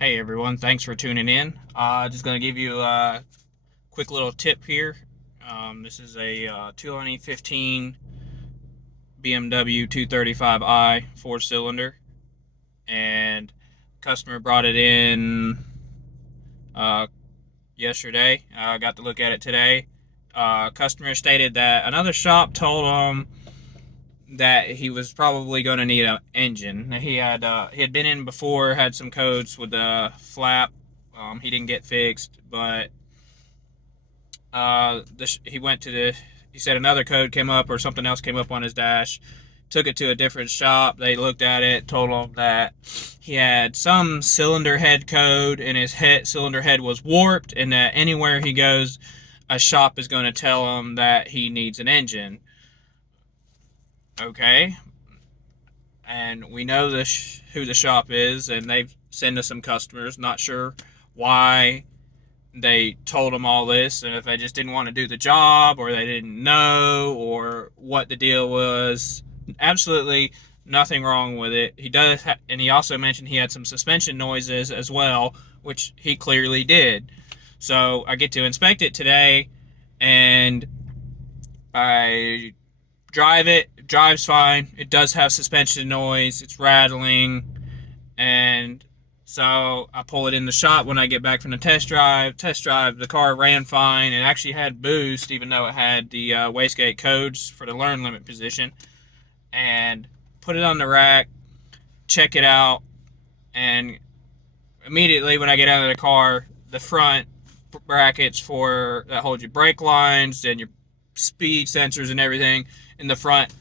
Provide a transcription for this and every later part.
Hey everyone, thanks for tuning in. Just going to give you a quick little tip here. This is a 2015 BMW 235i 4-cylinder, and customer brought it in uh, yesterday. I got to look at it today. Customer stated that another shop told him that he was probably going to need an engine. He had been in before, had some codes with the flap. He didn't get fixed, but he went to the. He said another code came up or something else came up on his dash. Took it to a different shop. They looked at it, told him that he had some cylinder head code and his cylinder head was warped, and that anywhere he goes, a shop is going to tell him that he needs an engine. Okay, and we know who the shop is, and they've sent us some customers. Not sure why they told them all this, and if they just didn't want to do the job, or they didn't know, or what the deal was. Absolutely nothing wrong with it. He does, and he also mentioned he had some suspension noises as well, which he clearly did. So I get to inspect it today, and I drive it. It drives fine. It does have suspension noise. It's rattling, and so I pull it in the shop when I get back from the test drive. The car ran fine. It actually had boost, even though it had the wastegate codes for the learn limit position. And put it on the rack, check it out, and immediately when I get out of the car, the front brackets that hold your brake lines and your speed sensors and everything in the front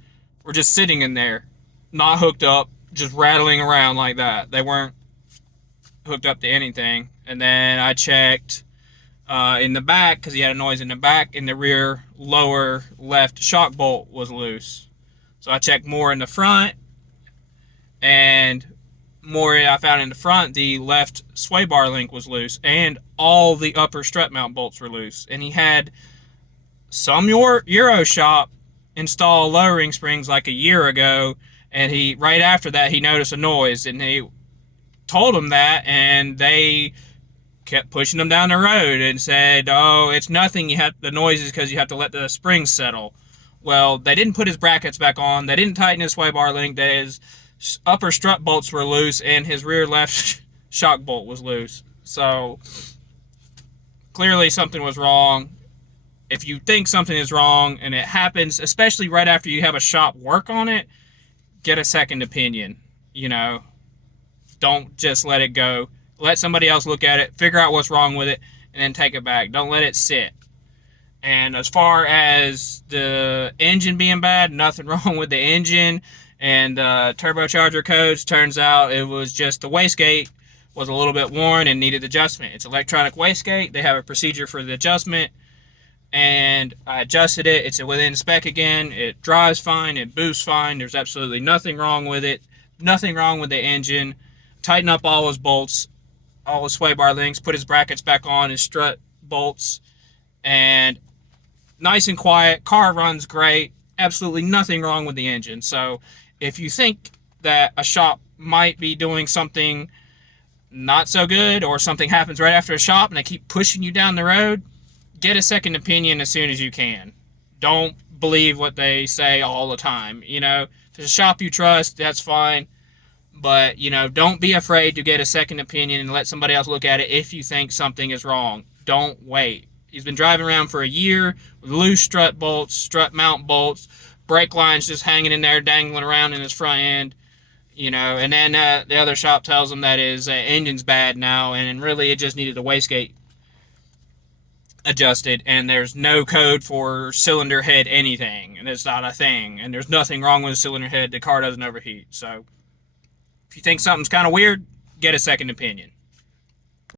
were just sitting in there, not hooked up, just rattling around like that. They weren't hooked up to anything. And then I checked in the back, because he had a noise in the back, in the rear lower left shock bolt was loose. So I checked more in the front, and more I found in the front, the left sway bar link was loose, and all the upper strut mount bolts were loose. And he had some Euro shop install lowering springs like a year ago, and right after that he noticed a noise, and he told him that, and they kept pushing him down the road and said, "Oh, it's nothing. The noise is because you have to let the springs settle." Well, they didn't put his brackets back on. They didn't tighten his sway bar link. His upper strut bolts were loose, and his rear left shock bolt was loose. So clearly something was wrong. If you think something is wrong and it happens, especially right after you have a shop work on it, get a second opinion. You know, don't just let it go. Let somebody else look at it, figure out what's wrong with it, and then take it back. Don't let it sit. And as far as the engine being bad, nothing wrong with the engine and turbocharger codes. Turns out it was just the wastegate was a little bit worn and needed adjustment. It's electronic wastegate. They have a procedure for the adjustment, and I adjusted it. It's within spec again. It drives fine. It boosts fine. There's absolutely nothing wrong with it. Nothing wrong with the engine. Tighten up all his bolts, all his sway bar links, put his brackets back on, his strut bolts, and nice and quiet. Car runs great. Absolutely nothing wrong with the engine. So if you think that a shop might be doing something not so good, or something happens right after a shop and they keep pushing you down the road, get a second opinion as soon as you can. Don't believe what they say all the time. If it's a shop you trust, that's fine. But, don't be afraid to get a second opinion and let somebody else look at it if you think something is wrong. Don't wait. He's been driving around for a year with loose strut bolts, strut mount bolts, brake lines just hanging in there, dangling around in his front end. And then the other shop tells him that his engine's bad now, and really it just needed a wastegate adjusted, and there's no code for cylinder head anything, and it's not a thing, and there's nothing wrong with the cylinder head. The car doesn't overheat. So if you think something's kind of weird, get a second opinion.